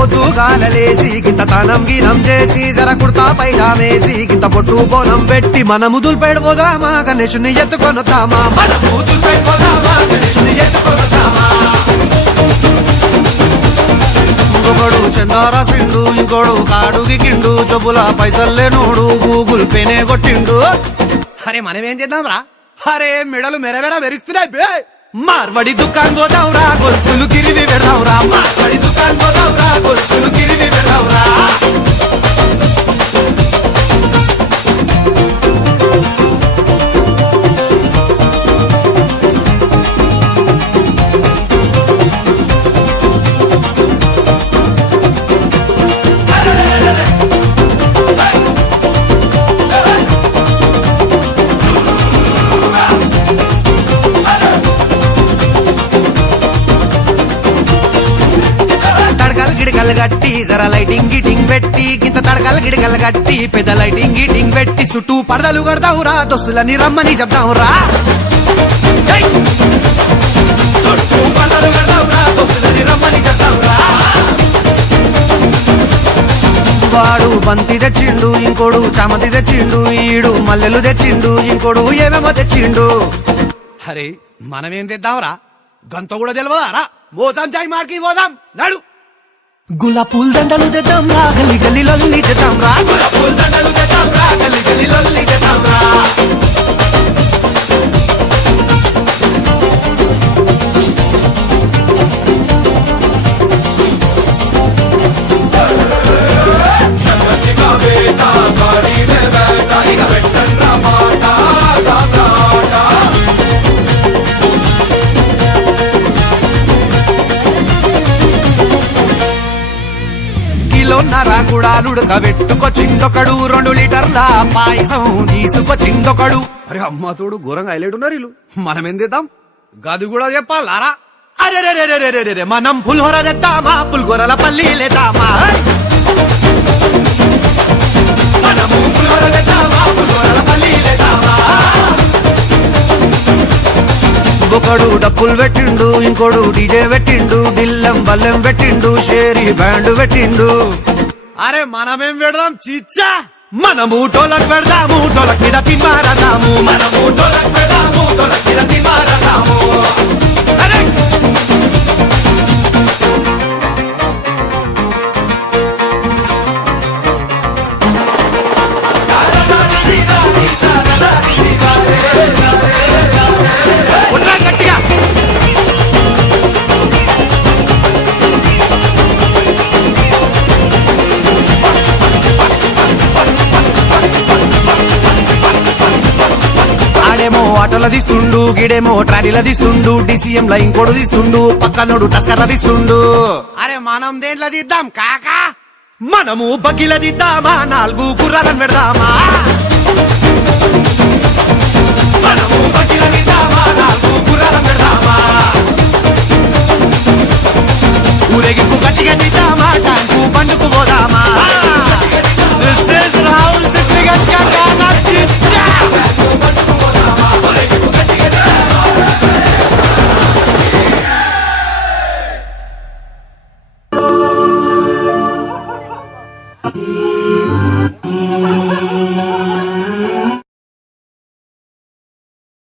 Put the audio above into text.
పొద్దుగాలలేసి గింత తనం గీనం చేసి జర కుర్తా పైజామేసి గింత పొట్టు బోనం పెట్టి మనము దుల్పెడిపోదామా గణేశుని ఎత్తుకొనుతామా మనము దుల్పెడిపోదామా గణేశుని ఎత్తుకొనుతామా ఇంకొకడు చందారా సిండు ఇంకోడు కాడుగి కిండు జబ్బుల పైసల్లేనోడు గూగుల్ పేనే కొట్టిండు అరే మనమేం చేద్దాం రా అరే మెడలు మెరవెర మెరుస్తున్నాయి బే మార్వడి దుకాన్ పోదావురా గొలుసులు గిరివి పెడదావురా మార్వడి దుకాన్ పోదావురా గొలుసులు గిరివి పెడదావురా గిడకలు గట్టి జర లైటింగ్ గిటింగ్ పెట్టి గింత తడకలు గిడకలు గట్టి పెద్ద లైటింగ్ గిటింగ్ పెట్టి చుట్టూ పడదలు కడతావురా దోస్తులని రమ్మని చెప్తావురా చుట్టూ పడదలు కడతావురా దోస్తులని రమ్మని చెప్తావురా వాడు బంతి తెచ్చిండు ఇంకోడు చామంతి తెచ్చిండు ఈడు మల్లెలు తెచ్చిండు ఇంకోడు ఏమేమో తెచ్చిండు అరే మనమేం తెద్దాంరా గంత కూడా తెలియదారా మోసాం చాయ్ మార్కి పోదాం నడు గులాబ్ పూల దండలు తెద్దాం రా గల్లి గల్లి లొల్లి చేద్దాం రా గులాబ్ పూల దండలు తెద్దాం రా గల్లి గల్లి లొల్లి చేద్దాం రా కిలోన్నర గుడాలుడక పెట్టుకొచ్చిందొకడు 2 లీటర్ల పాయసం తీసుకొచ్చిందొకడు అరే అమ్మ తోడు ఘోరంగా హైలైట్ ఉన్నారు వీళ్ళు మనం ఏం తెద్దాం గది కూడా చెప్పాలారా అరే మనం పులిహోర తెద్దామా పులిహోరల పల్లీలేద్దామా మనము పులిహోర తెద్దామా పులిహోరల పల్లీలేద్దామా ఒకడు డప్పులు పెట్టిండు ఇంకోడు డీజే పెట్టిండు దిల్లం బల్లెం పెట్టిండు షేరీ బ్యాండ్ పెట్టిండు అరే మనమేం పెడదాం చిచ్చా మనము టోలక్ పెడదాము టోలక్ మీద తిమారదాము మనము టోలక్ పెడదాము టోలక్ మీద తిమారదాము అరే ఆటోల తీస్తుండు గిడేమో ట్రాలీల తీస్తుండు డిసిఎం ల ఇంకోడు తీస్తుండు పక్కనోడు టస్కర్ల తీస్తుండు అరే మనం దేంట్ల తీద్దాం కాకా మనము బగ్గిల తీద్దామా 4 గుర్రాలను పెడదామా మనము బగ్గిల తీద్దామా 4 గుర్రాలను పెడదామా ఊరేగింపు గట్టిగా తీద్దామా ట్యాంకు బండుకు పోదామా This is Rahul Sitrigaj ka gana chicha Yeah.